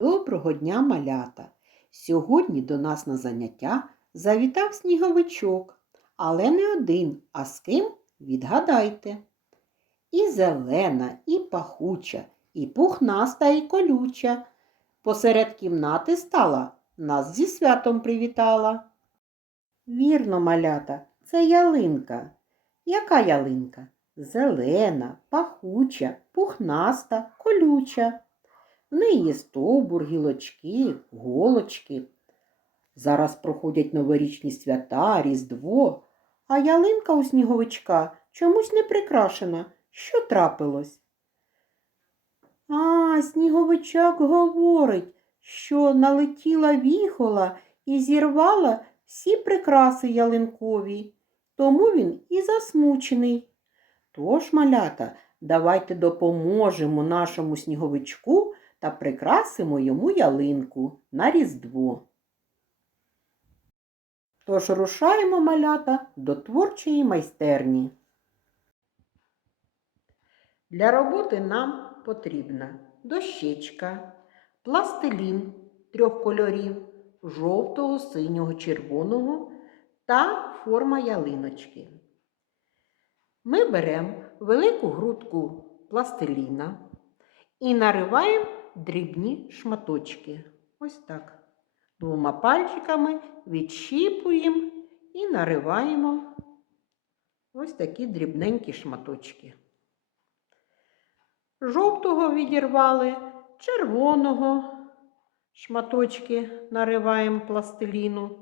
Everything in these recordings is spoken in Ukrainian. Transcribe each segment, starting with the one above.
Доброго дня, малята! Сьогодні до нас на заняття завітав сніговичок, але не один, а з ким відгадайте. І зелена, і пахуча, і пухнаста, і колюча. Посеред кімнати стала, нас зі святом привітала. Вірно, малята, це ялинка. Яка ялинка? Зелена, пахуча, пухнаста, колюча. В неї є стовбур, гілочки, голочки. Зараз проходять новорічні свята, Різдво, а ялинка у сніговичка чомусь не прикрашена. Що трапилось? А, сніговичок говорить, що налетіла віхола і зірвала всі прикраси ялинкові, тому він і засмучений. Тож, малята, давайте допоможемо нашому сніговичку та прикрасимо йому ялинку на Різдво. Тож рушаємо малята до творчої майстерні. Для роботи нам потрібна дощечка, пластилін трьох кольорів жовтого, синього, червоного та форма ялиночки. Ми беремо велику грудку пластиліна і нариваємо дрібні шматочки. Ось так. Двома пальчиками відщіпуємо і нариваємо ось такі дрібненькі шматочки. Жовтого відірвали, червоного шматочки нариваємо пластиліну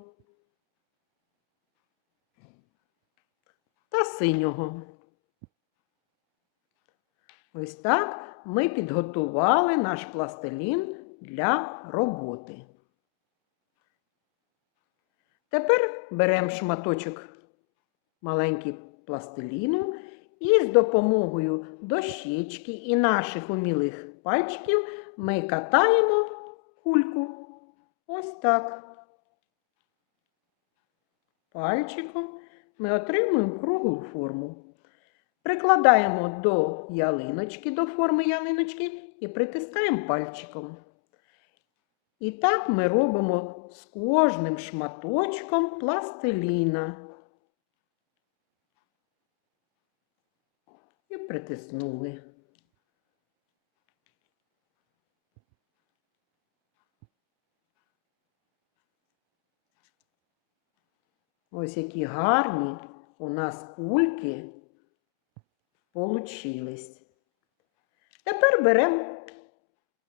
та синього. Ось так ми підготували наш пластилін для роботи. Тепер беремо шматочок маленький пластиліну і з допомогою дощечки і наших умілих пальчиків ми катаємо кульку. Ось так. Пальчиком ми отримуємо круглу форму. Прикладаємо до ялиночки, до форми ялиночки і притискаємо пальчиком. І так ми робимо з кожним шматочком пластиліна. І притиснули. Ось які гарні у нас кульки получились. Тепер беремо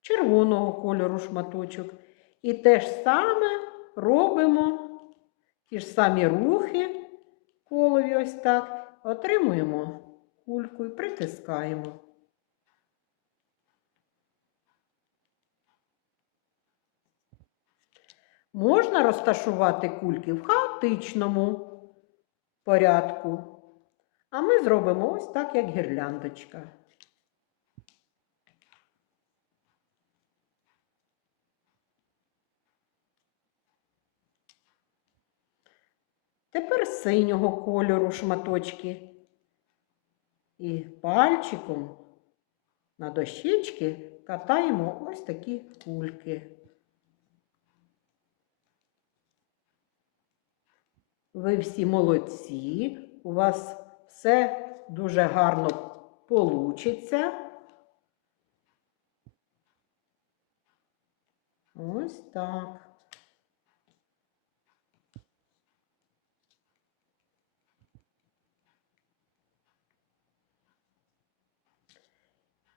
червоного кольору шматочок і те ж саме робимо ті ж самі рухи колові ось так, отримуємо кульку і притискаємо. Можна розташувати кульки в хаотичному порядку. А ми зробимо ось так, як гірляндочка. Тепер синього кольору шматочки. І пальчиком на дощечки катаємо ось такі кульки. Ви всі молодці, у вас все дуже гарно получиться. Ось так.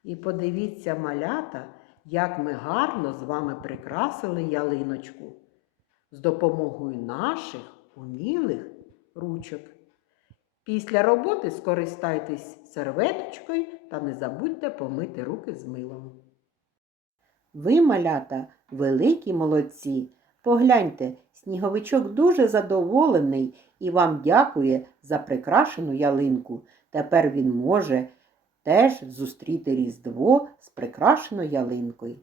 І подивіться, малята, як ми гарно з вами прикрасили ялиночку з допомогою наших умілих ручок. Після роботи скористайтесь серветочкою та не забудьте помити руки з милом. Ви, малята, великі молодці. Погляньте, сніговичок дуже задоволений і вам дякує за прикрашену ялинку. Тепер він може теж зустріти Різдво з прикрашеною ялинкою.